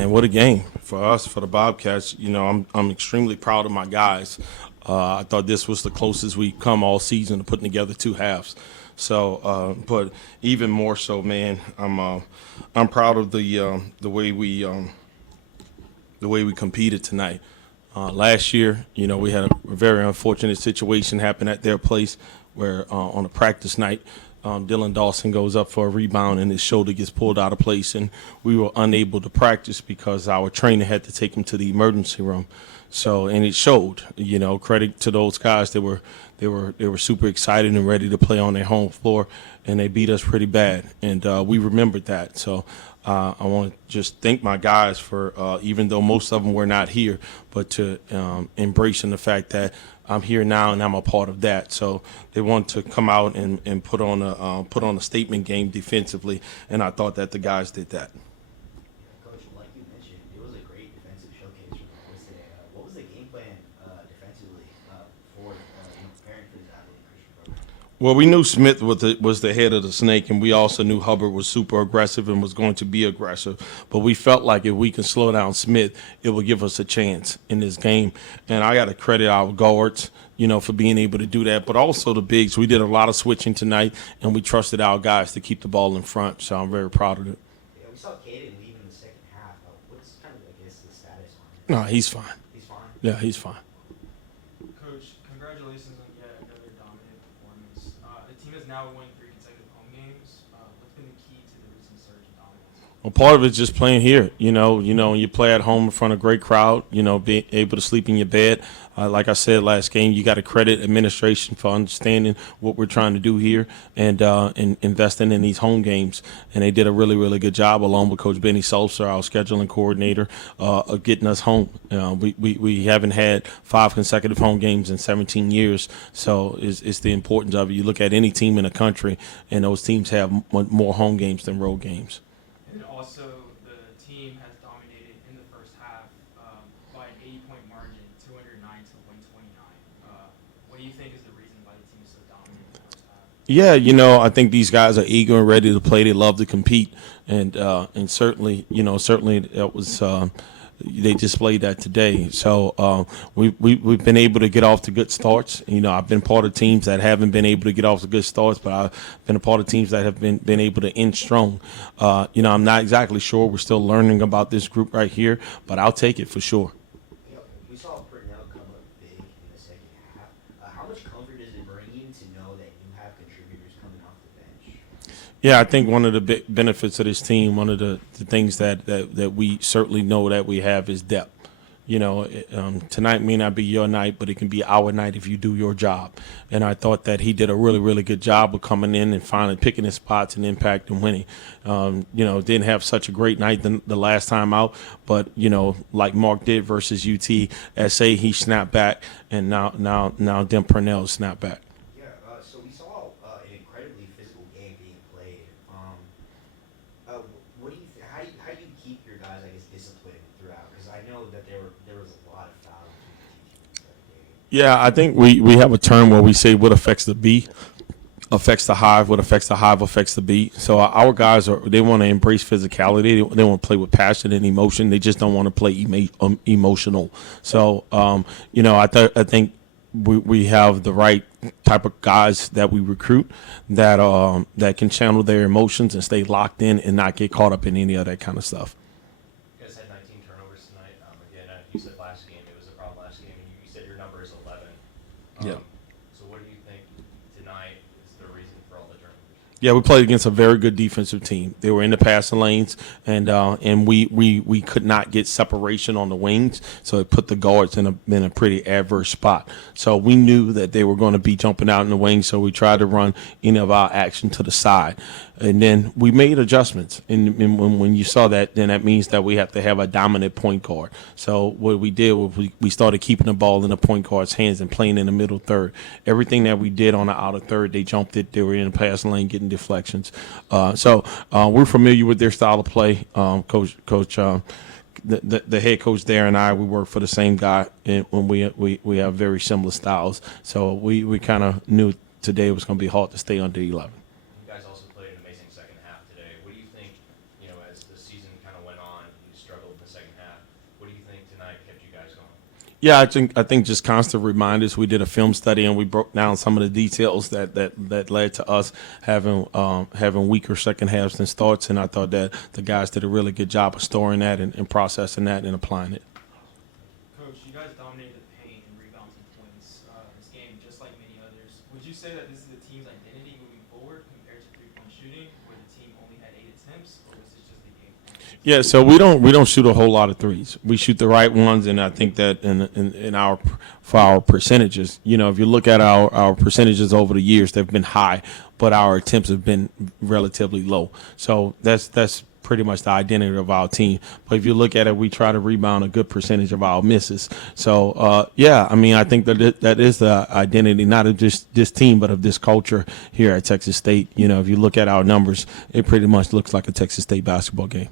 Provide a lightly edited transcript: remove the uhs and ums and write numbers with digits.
man, what a game for us, for the Bobcats. I'm extremely proud of my guys. I thought this was the closest we've come all season to putting together two halves. So, but even more so, man, I'm proud of the way we competed tonight. Last year, we had a very unfortunate situation happen at their place where on a practice night, Dylan Dawson goes up for a rebound and his shoulder gets pulled out of place, and we were unable to practice because our trainer had to take him to the emergency room. So, and it showed. Credit to those guys. They were super excited and ready to play on their home floor, and they beat us pretty bad, and we remembered that. So. I want to just thank my guys for, even though most of them were not here, but to embracing the fact that I'm here now and I'm a part of that. So they want to come out and put on a statement game defensively, and I thought that the guys did that. Coach, like you mentioned, it was a great defensive showcase from the boys today. What was the game plan defensively for preparing for this Abilene Christian program? Well, we knew Smith was the head of the snake, and we also knew Hubbard was super aggressive and was going to be aggressive. But we felt like if we can slow down Smith, it would give us a chance in this game. And I got to credit our guards, for being able to do that, but also the bigs. We did a lot of switching tonight, and we trusted our guys to keep the ball in front. So I'm very proud of it. Yeah, we saw Caden leave in the second half. What's kind of, I guess, the status on No, him? he's fine. He's fine? Yeah, he's fine. Coach, congratulations on yet another dominant performance. The team has now won 3 consecutive home games. What's been the key to the recent surge in dominance? Well, part of it's just playing here. When you play at home in front of a great crowd, being able to sleep in your bed. Like I said last game, you got to credit administration for understanding what we're trying to do here and investing in these home games. And they did a really, really good job, along with Coach Benny Sulzer, our scheduling coordinator, of getting us home. We haven't had 5 consecutive home games in 17 years, so it's the importance of it. You look at any team in the country, and those teams have more home games than road games. And also, the team has dominated in the first half by an 80-point margin, 209 to 129. What do you think is the reason why the team is so dominant in the first half? Yeah, I think these guys are eager and ready to play. They love to compete, and certainly that was. They displayed that today. So we've been able to get off to good starts. I've been part of teams that haven't been able to get off to good starts, but I've been a part of teams that have been able to end strong. I'm not exactly sure. We're still learning about this group right here, but I'll take it for sure. We saw Purnell come up big in the second half. How much comfort does it bring you to know that you have contributors coming off the bench? Yeah, I think one of the big benefits of this team, one of the things that we certainly know that we have is depth. Tonight may not be your night, but it can be our night if you do your job. And I thought that he did a really, really good job of coming in and finally picking his spots and impact and winning. Didn't have such a great night the last time out, but, like Mark did versus UTSA, he snapped back, and now Dem Purnell snapped back. So we saw an incredibly physical game being played. What do you how do you keep your guys, I guess, disciplined throughout? Because I know that there was a lot of fouls between the teams that game. Yeah, I think we have a term where we say what affects the B affects the hive, what affects the hive affects the bee. So our guys they want to embrace physicality. They want to play with passion and emotion. They just don't want to play emotional. So I think we have the right type of guys that we recruit that can channel their emotions and stay locked in and not get caught up in any of that kind of stuff. You guys had 19 turnovers tonight. Again, you said last game it was a problem last game, and you said your number is 11. Yeah. So what do you think tonight is the reason for all the turnovers? Yeah, we played against a very good defensive team. They were in the passing lanes, and we could not get separation on the wings, so it put the guards in a pretty adverse spot. So we knew that they were going to be jumping out in the wings, so we tried to run any of our action to the side. And then we made adjustments. And when you saw that, then that means that we have to have a dominant point guard. So what we did was we started keeping the ball in the point guard's hands and playing in the middle third. Everything that we did on the outer third, they jumped it. They were in the passing lane getting deflections. So we're familiar with their style of play. Coach, the head coach there and I, we work for the same guy, and when we have very similar styles. So we kind of knew today it was going to be hard to stay under 11. You guys also played an amazing second half today. What do you think, as the season kind of went on, you struggled in the second Yeah, I think just constant reminders. We did a film study and we broke down some of the details that led to us having weaker second halves than starts. And I thought that the guys did a really good job of storing that and processing that and applying it. Coach, you guys dominated the paint and rebounds and points this game, just like many others. Would you say that this is the team's identity moving forward compared to three-point shooting, where the team only had 8 attempts, or was this just the game plan? Yeah, so we don't shoot a whole lot of threes. We shoot the right ones, and I think that in our percentages, if you look at our percentages over the years, they've been high, but our attempts have been relatively low. So that's pretty much the identity of our team. But if you look at it, we try to rebound a good percentage of our misses. So I think that is the identity, not of just this team, but of this culture here at Texas State. If you look at our numbers, it pretty much looks like a Texas State basketball game.